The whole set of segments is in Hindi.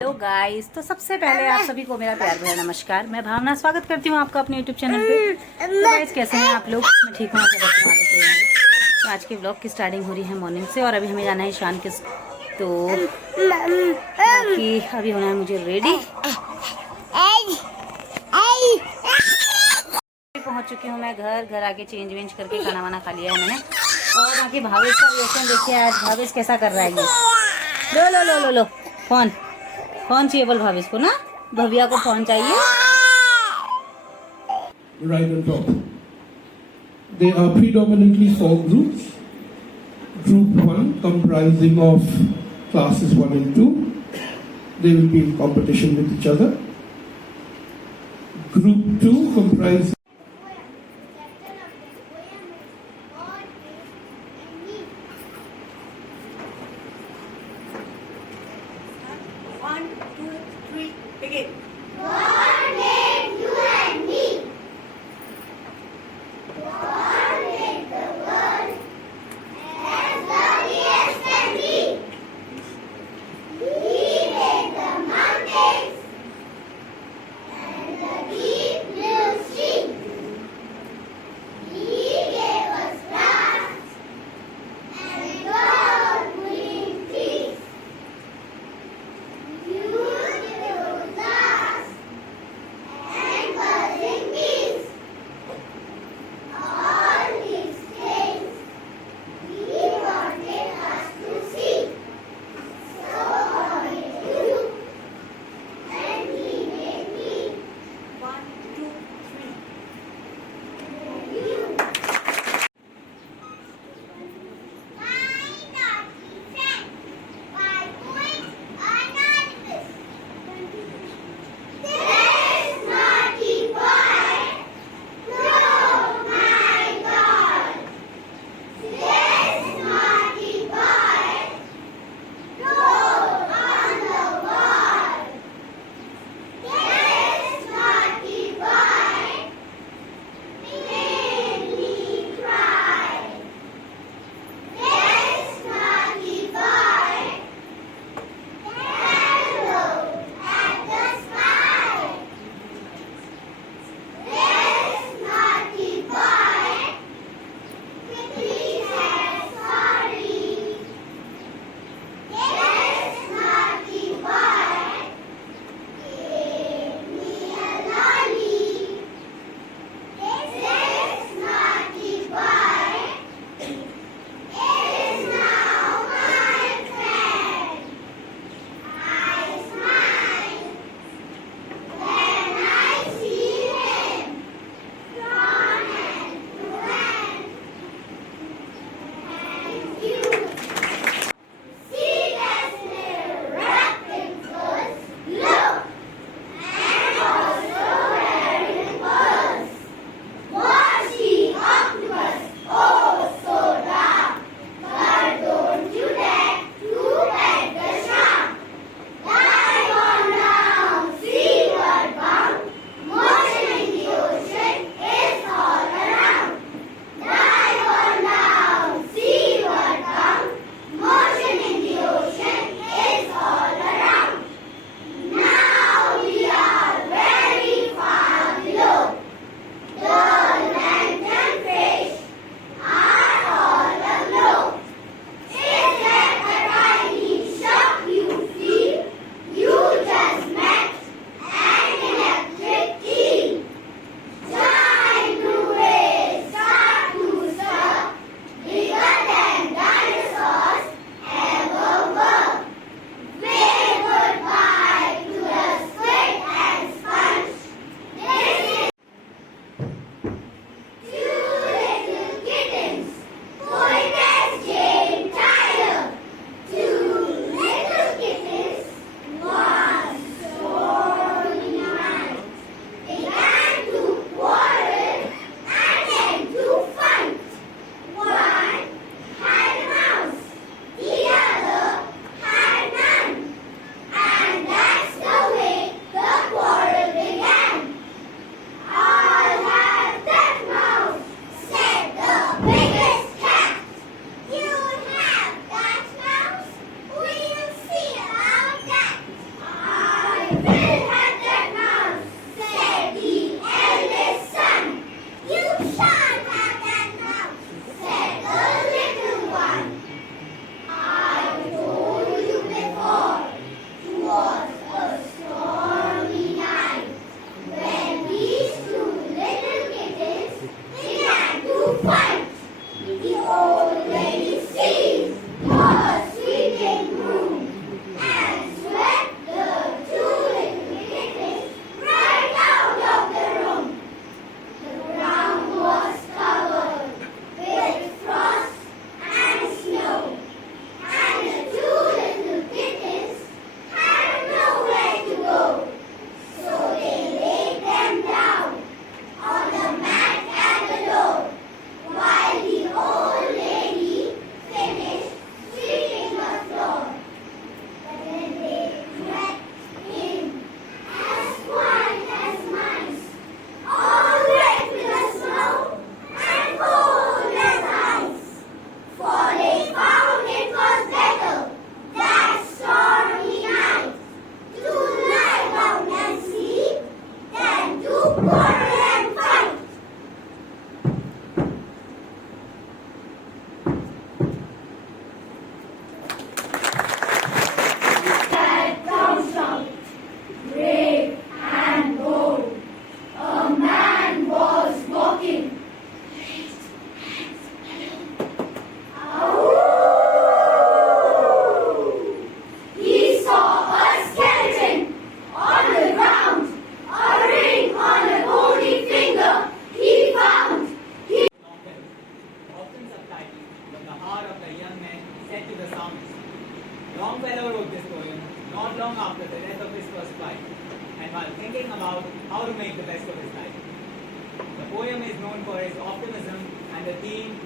हेलो गाइस, तो सबसे पहले आप सभी को मेरा प्यार भरा नमस्कार। मैं भावना स्वागत करती हूँ आपका अपने यूट्यूब चैनल पे। तो गाइस, कैसे हैं आप लोग? मैं ठीक हूँ, आप लोग तो आज के ब्लॉग की स्टार्टिंग हो रही है मॉर्निंग से और अभी हमें जाना है ईशान के तो बाकी अभी होना है मुझे रेडी। पहुँच चुकी हूँ मैं घर आके चेंज वेंज करके खाना वाना खा लिया है मैंने। और बाकी भावेश का रिएक्शन देखिए, आज भावेश कैसा कर रहा है। ये लो लो लो लो लो फोन चाहिए बोल भावेश को ना, भव्या को फोन चाहिए। Right on top. There are predominantly four groups. Group 1 comprising of classes 1 and 2. They will be in competition with each other. Group 2 comprises not long after the death of his first wife, and while thinking about how to make the best of his life. The poem is known for its optimism and the theme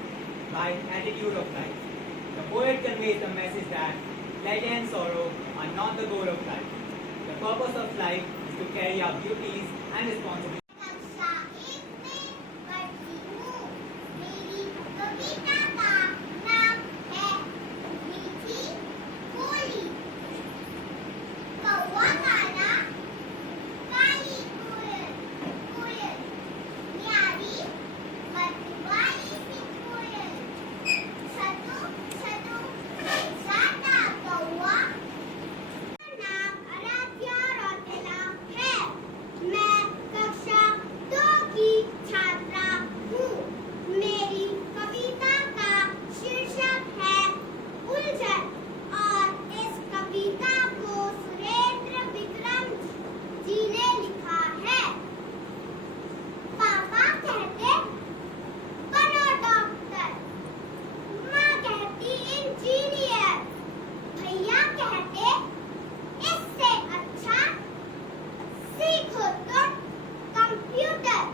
by attitude of life. The poet conveys the message that pleasure and sorrow are not the goal of life. The purpose of life is to carry out duties and responsibilities. कक्षा एक में पढ़ती हूँ। मेरी कविता का नाम है मीठी बोली। कौवा काला, काली कोयल, कोयल, न्यारी, मतवाली सी कोयल। छतो, छतो, जाता कौवा। नाम आराध्या रौतेला है। मैं कक्षा 2 की छात्रा हूँ। मेरी कविता का शीर्षक है उलझन और इस कविता को सुरेंद्र विक्रम जी ने लिखा है। पापा कहते बनो डॉक्टर, माँ कहती इंजीनियर, भैया कहते इससे अच्छा सीखो तो कंप्यूटर,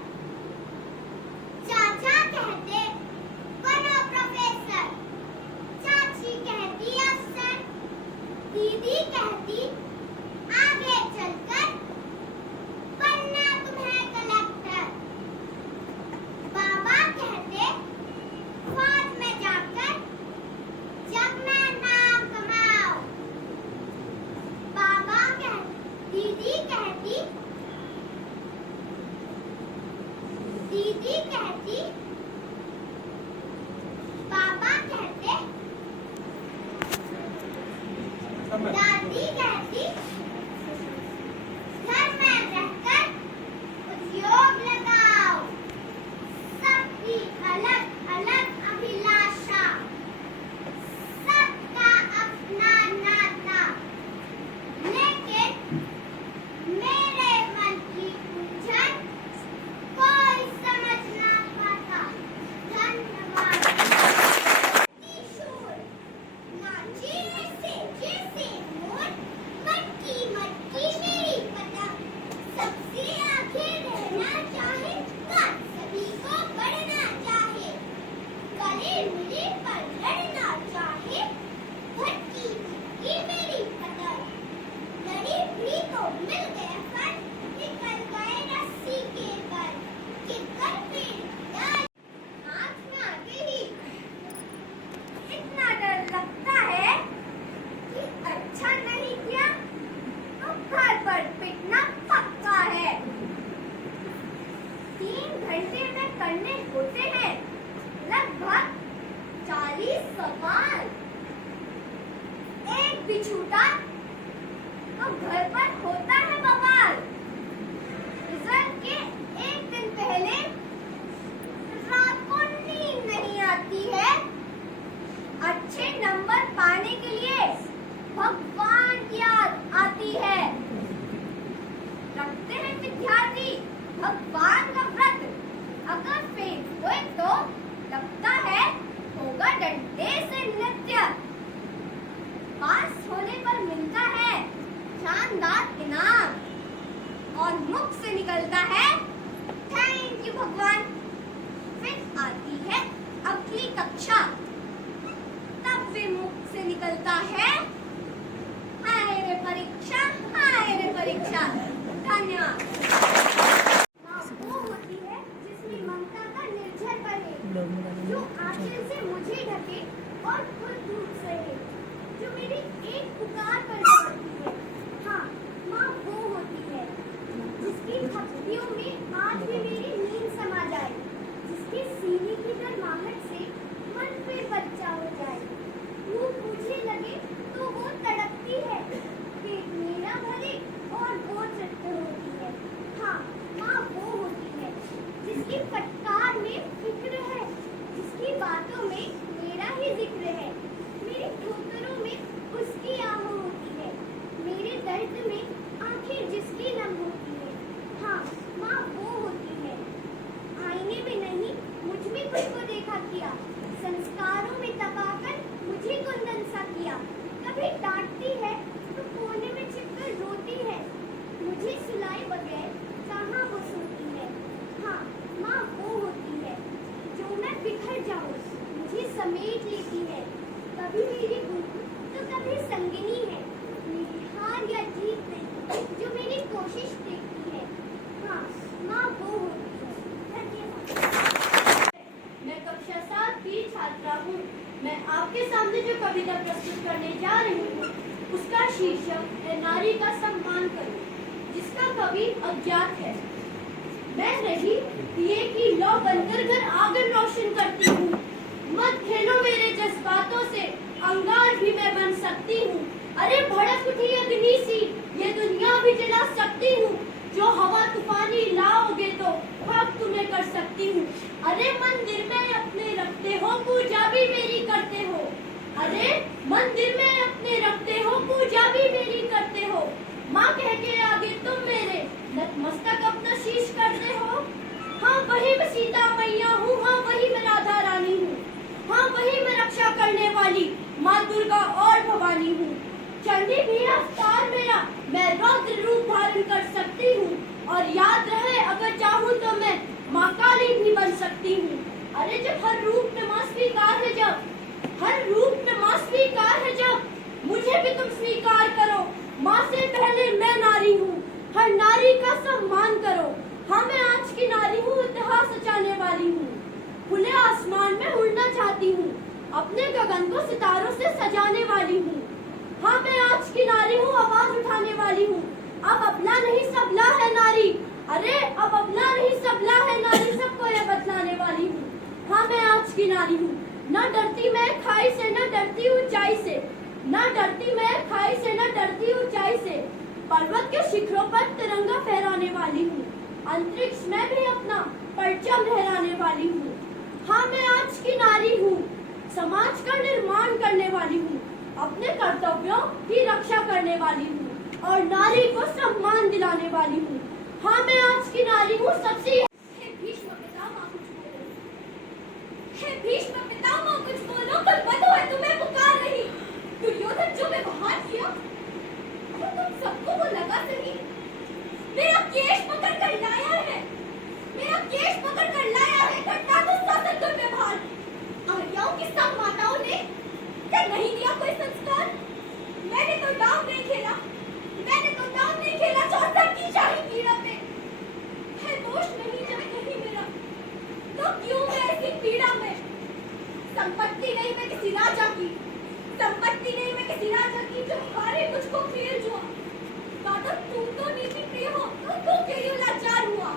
चाचा कहते बनो प्रोफेसर, चाची कहती अफसर, दीदी कहती आगे चलकर बनना तुम्हें कलेक्टर, बाबा कहते फौज में जाकर जग में नाम कमाओ, बाबा कह दीदी कहती पापा कहते दादी कहती घर में रहकर उद्योग लगाओ। सबकी अलग अलग अभिलाषा, सबका अपना नाता, लेकिन मेरे मन की उलझन कोई समझ ना पाता। धन्यवाद। किशोर नाचे ऐसे जैसे मोर, मटकी मटकी मेरी पतंग, सबसे आगे रहना चाहे, काट सभी को बढ़ना चाहे, गले मिले पर लड़ना चाहे, भटकी भटकी मेरी पतंग, लड़ी भी तो मिल गए फल, निकल गए रस्सी के बल, गिरकर पेड़ डाल। हाथ में आते ही इतना डर लगता है कि अच्छा नहीं किया तो घर पर पिटना पक्का है। 3 घंटे में करने होते हैं लगभग 40 सवाल। एक भी छूटा तो घर पर होता है बवाल। रिजल्ट के एक दिन पहले रात को नींद नहीं आती है। अच्छे नंबर पाने के लिए भगवान की याद आती है। रखते हैं विद्यार्थी भगवान का व्रत, अगर फेल हुए तो लगता है होगा डंडे से नृत्य। पास होने पर मिलता है शानदार इनाम और मुख से निकलता है थैंक यू भगवान। फिर आती है अगली कक्षा, तब भी मुख से निकलता है हाय रे परीक्षा, हाय रे परीक्षा। धन्यवाद। माँ वो होती है जिसमें ममता का निर्झर बने, जो आंचल से मुझे ढके और खुद धूप सहे, जो मेरी एक पुकार पर दौड़ती है। हाँ, माँ वो होती है जिसकी हफ्तियों में आज भी मेरी नींद समा जाए, जिसके सीने की गर्माहट से मन पे बच्चा हो जाए। वो पूछने लगे तो वो तड़पती है, पेट मेरा भरे और वो चट्ट होती है। हाँ, माँ वो होती है जिसकी फटकार में फिक्र है, जिसकी बातों में मेरा ही जिक्र है, मेरी ठोकरों में उसकी आह होती है। नारी का सम्मान करो जिसका कभी अज्ञात है। मैं रही दिए की लौ बनकर घर आंगन रोशन करती हूँ। मत खेलो मेरे जज्बातों से, अंगार भी मैं बन सकती हूँ। अरे भड़क उठी अग्नि सी ये दुनिया भी जला सकती हूँ। जो हवा तूफानी लाओगे तो खाक तुम्हें कर सकती हूँ। अरे मंदिर में अपने रखते हो पूजा भी मेरी करते हो। अरे मंदिर में अपने रखते हो पूजा भी मेरी करते हो। माँ कह के आगे तुम मेरे नतमस्तक अपना शीश करते हो। हाँ वही मैं सीता मैया हूँ, हाँ वही मैं राधा रानी हूँ, हाँ वही मैं रक्षा करने वाली माँ दुर्गा और भवानी हूँ। चंडी भी अवतार मेरा मैं रौद्र रूप धारण कर सकती हूँ। और याद रहे अगर चाहूँ तो मैं माँ काली भी बन सकती हूँ। अरे जब हर रूप में माँ स्वीकार है, जब हर रूप में माँ स्वीकार है, जब मुझे भी तुम स्वीकार करो। माँ से पहले मैं नारी हूँ, हर नारी का सम्मान करो। हाँ मैं आज की नारी हूँ, इतिहास रचाने वाली हूँ। खुले आसमान में उड़ना चाहती हूँ, अपने गगन को सितारों से सजाने वाली हूँ। हाँ मैं आज की नारी हूँ, आवाज उठाने वाली हूँ। अब अपना नहीं सबला है नारी, अरे अब अपना नहीं सबला है नारी, सबको ये बतलाने वाली हूँ। हाँ मैं आज की नारी हूँ, न डरती मैं खाई से, न डरती ऊंचाई से, न डरती मैं खाई से, न डरती ऊंचाई से। पर्वत के शिखरों पर तिरंगा फहराने वाली हूँ, अंतरिक्ष में भी अपना परचम लहराने वाली हूँ। हाँ मैं आज की नारी हूँ, समाज का निर्माण करने वाली हूँ, अपने कर्तव्यों की रक्षा करने वाली हूँ और नारी को सम्मान दिलाने वाली हूँ। हाँ मैं आज की नारी हूँ सबसे। हे भीष्म पितामह कुछ बोलो, हे भीष्म पितामह कुछ बोलो, कोई बधू है तुम्हें पुकार रही। दुर्योधन जो व्यवहार किया वो तुम सबको वो लगा सही। मेरा केश पकड़ कर लाया है, मेरा केश पकड़ कर लाया है, घटना तो शासन का व्यवहार। आर्याओं की सब माताओं ने क्या नहीं दिया कोई संस्कार। मैंने तो दांव नहीं खेला, मैंने तो दांव नहीं खेला, 64 की शाही पीड़ा पे है दोष नहीं जब कहीं मेरा, तो क्यों मैं ऐसी पीड़ा में। संपत्ति नहीं मैं किसी राजा की, संपत्ति नहीं मैं किसी राजा की, जो हारे मुझको खेल जुआ। दादा तुम तो नीति प्रिय हो, तुम के लिए लाचार हुआ।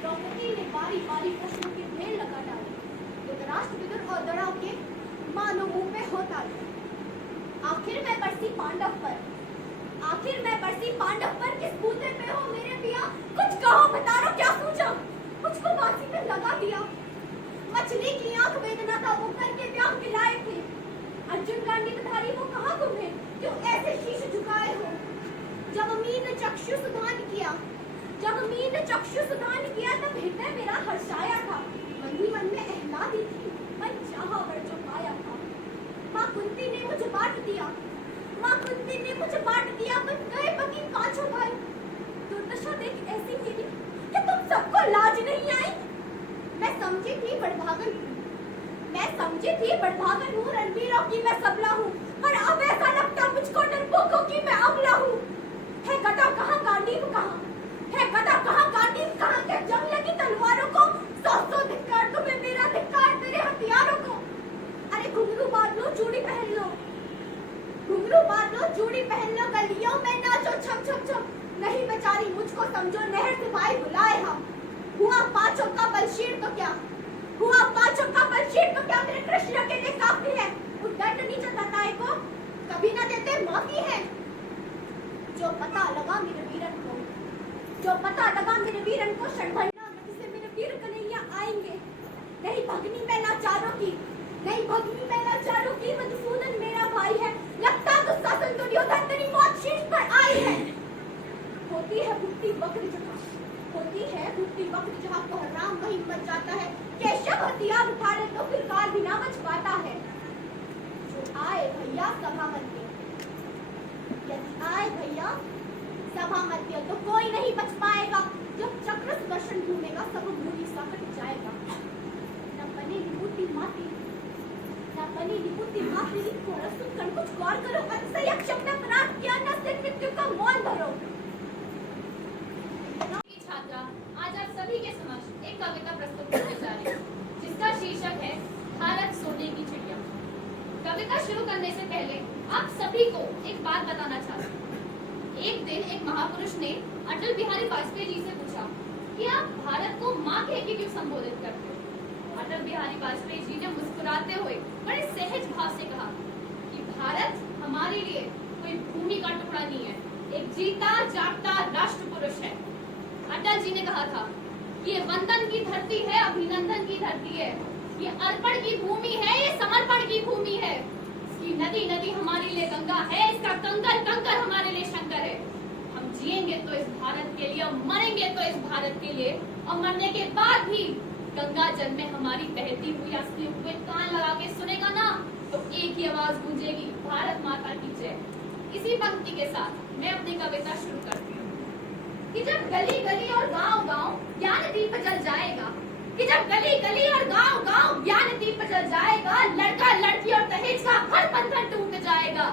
द्रौपदी ने बारी बारी प्रश्नों के ढेर लगा डाले। धृतराष्ट्र विदुर और दड़ाव के मानो मुंह पे होता गया। आखिर मैं बरसी पांडव पर, आखिर मैं बरसी पांडव पर किस बूते पे हो मेरे पिया। कुछ कहो बतारो क्या सूझा, मुझको बासी में लगा दिया। मछली की आंख वेदना था वो करके व्याह खिलाए थे। अर्जुन का निकधारी वो कहाँ गुम है जो ऐसे शीश झुकाए हो। जब मीन चक्षु सुधान किया, जब मीन चक्षु सुधान किया तब हृदय मेरा हर्षाया था। मन ही मन में एहलादी थी, मन चाहा वर जो पाया था। माँ कुंती ने मुझे बांट दिया, माँ कुंती ने मुझे बांट दिया, बन गए पति पांचों भाई। दुर्दशा देख ऐसी मेरी कि तुम सबको लाज नहीं आई। मैं समझी थी बड़भागन हूँ, मैं समझी थी बड़भागन हूँ, रणवीरों की मैं सबला हूँ, पर अब ऐसा लगता मुझको डरपोकों की मैं अबला हूँ। है गदा कहाँ गांडीव कहाँ, है गदा कहाँ गांडीव कहाँ, क्या जंग लगी तलवारों को। सौ धिक्कार तुम्हें मेरा धिक्कार मेरे हथियारों को। अरे घुंघरू बांध लो चूड़ी पहन लो, घुंघरू बांध लो चूड़ी पहन लो, गलियों में नाचो छम छम छम। नहीं बेचारी मुझको समझो नहर से भाई बुलाए हम। हुआ पांचों का बलशीर तो क्या, हुआ पांचों का बलशीर तो क्या, मेरे कृष्ण के लिए काफी है। उस दंड नीचे तताए को कभी न देते माफी है। जो पता लगा मेरे वीरन को, जो पता लगा मेरे वीरन को, षड्भंडा नदी से मेरे वीर कन्हैया आएंगे। नहीं भगनी मैं लाचारों की, नहीं भगनी मैं लाचारों की, मधुसूदन मेरा भाई है। लगता तो शासन दुर्योधन तेरी मौत शीश पर आई है। होती है भुक्ति वक्र जहाँ, होती है भुक्ति वक्र जहाँ कोहराम वहीं मच जाता है। केशव हथियार उठाए तो फिर काल भी ना बच पाता है। जो आए भैया सभा मध्य, यदि आए भैया सभा मध्य तो कोई नहीं बच पाएगा। जब चक्र सुदर्शन घूमेगा सब भूमि सा कट जाएगा। न बनी निपुति माती, न बनी निपुति माती, थोड़ा सुनकर कुछ गौर करो। अतिशय अक्षम ने प्राप्त किया, न सिर्फ मृत्यु का मौन धरो। छात्रा आज आप सभी के समक्ष एक कविता प्रस्तुत करने जा रही हूँ, जिसका शीर्षक है भारत सोने की चिड़िया। कविता शुरू करने से पहले आप सभी को एक बात बताना चाहती हूँ। महापुरुष ने अटल बिहारी वाजपेयी जी से पूछा कि आप भारत को माँ कह के क्यों संबोधित करते हो। अटल बिहारी वाजपेयी जी ने मुस्कुराते हुए बड़े सहज भाव से कहा कि भारत हमारे लिए कोई भूमि का टुकड़ा नहीं है, एक जीता जागता राष्ट्र पुरुष है। अटल जी ने कहा था कि ये वंदन की धरती है, अभिनंदन की धरती है, ये अर्पण की भूमि है, ये समर्पण की भूमि है। इसकी नदी नदी हमारे लिए गंगा है, इसका कंकर कंकर हमारे लिए शंकर है। हम जिएंगे तो इस भारत के लिए और मरेंगे तो इस भारत के लिए, और मरने के बाद भी गंगा जल में हमारी बहती हुई अस्थि हुए कान लगा के सुनेगा ना तो एक ही आवाज गूंजेगी, भारत माता की जय। इसी पंक्ति के साथ मैं अपनी कविता शुरू करती हूँ कि जब गली गली और गांव गांव ज्ञान दीप जल जाएगा, कि जब गली गली और गांव गांव ज्ञान दीप जल जाएगा, लड़का लड़की और दहेज का हर बंधन टूट जाएगा,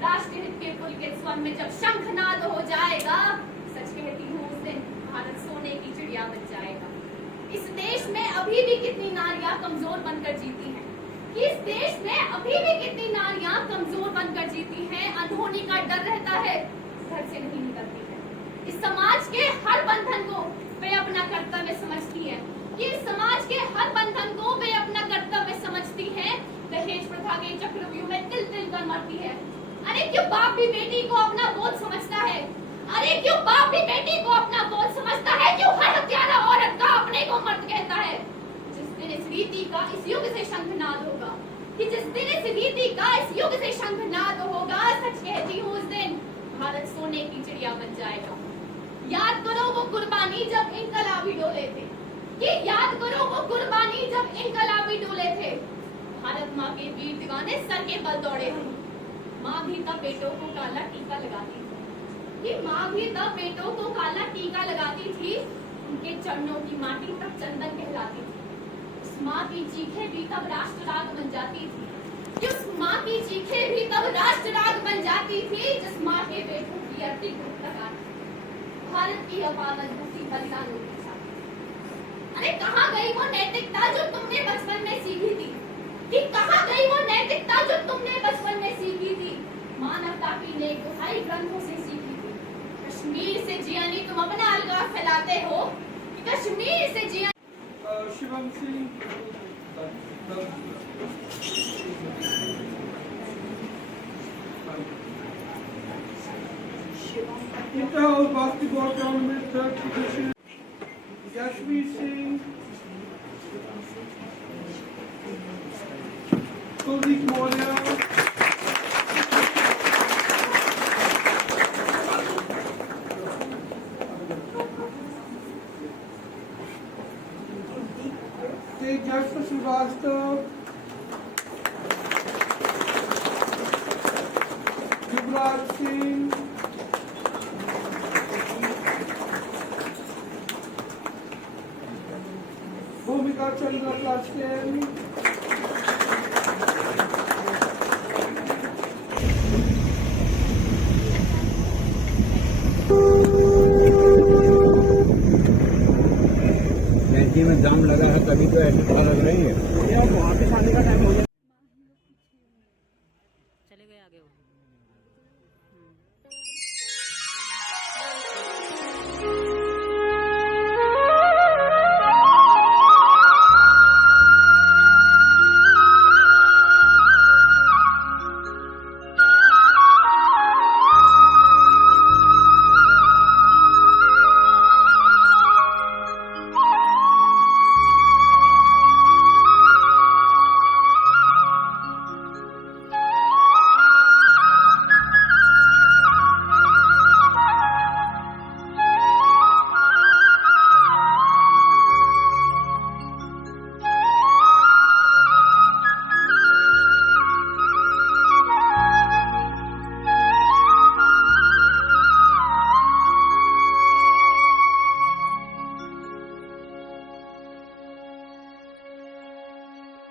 राष्ट्र हित के पुल के स्वर में जब शंखनाद हो जाएगा, सच कहती हूँ उस दिन भारत सोने की चिड़िया बन जाएगा। इस देश में अभी भी कितनी नारियां कमजोर बनकर जीती हैं, कि इस देश में अभी भी कितनी नारियां कमजोर बनकर जीती हैं, अनहोनी का डर रहता है, घर से नहीं निकलती है। इस समाज के हर बंधन को वे अपना कर्तव्य समझती हैं, कि इस समाज के हर बंधन को वे अपना कर्तव्य समझती हैं। दहेज प्रथा के चक्रव्यूह में तिल तिल कर मरती है। अरे क्यों बाप भी बेटी को अपना बोझ समझता है, अरे क्यों बाप भी बेटी को अपना बोझ समझता है, क्यों हर हत्यारा औरत का अपने को मर्द कहता है। जिस दिन इस रीति का इस युग से शंखनाद होगा, कि जिस दिन इस रीति का इस युग से शंखनाद होगा, सच कहती हूँ उस दिन भारत सोने की चिड़िया बन जाएगा। याद करो वो कुर्बानी जब इनकलाबी डोले थे, कि याद करो वो कुर्बानी जब इनकलाबी डोले थे। भारत माँ के वीर दीवाने सर के बल दौड़े हम, माँ भी तब बेटों को काला टीका लगाती थी, कि माँ भी तब बेटों को काला टीका लगाती थी, उनके चरणों की माटी तब चंदन कहलाती थी। उस माँ की चीखें भी तब राष्ट्र राग बन जाती थी, कि उस माँ की चीखें भी तब राष्ट्र राग बन जाती थी, जिस माँ के बेटों की अर्थी लगाती। भारत की अपावन धरती बलिदानों की छाती। अरे कहाँ गई वो नैतिकता जो तुमने बचपन में सीखी थी, कि कहाँ गई वो नैतिकता जो तुमने बचपन में सीखी थी, मानवता की नेक दुहाई ग्रंथों से सीखी थी। कश्मीर से जियानी तुम अपना अलगाव फैलाते हो, कि कश्मीर से Jiyani Shivam Singh, Inter-House Basketball Tournament third position, Yashvi Singh, Kuldeep Maurya, Jasper Srivastav, Yuvraj Singh, Bhumika Chandra class 10, में जाम लगा है तभी तो ऐसे लग रही है। वापस आने का टाइम हो गया।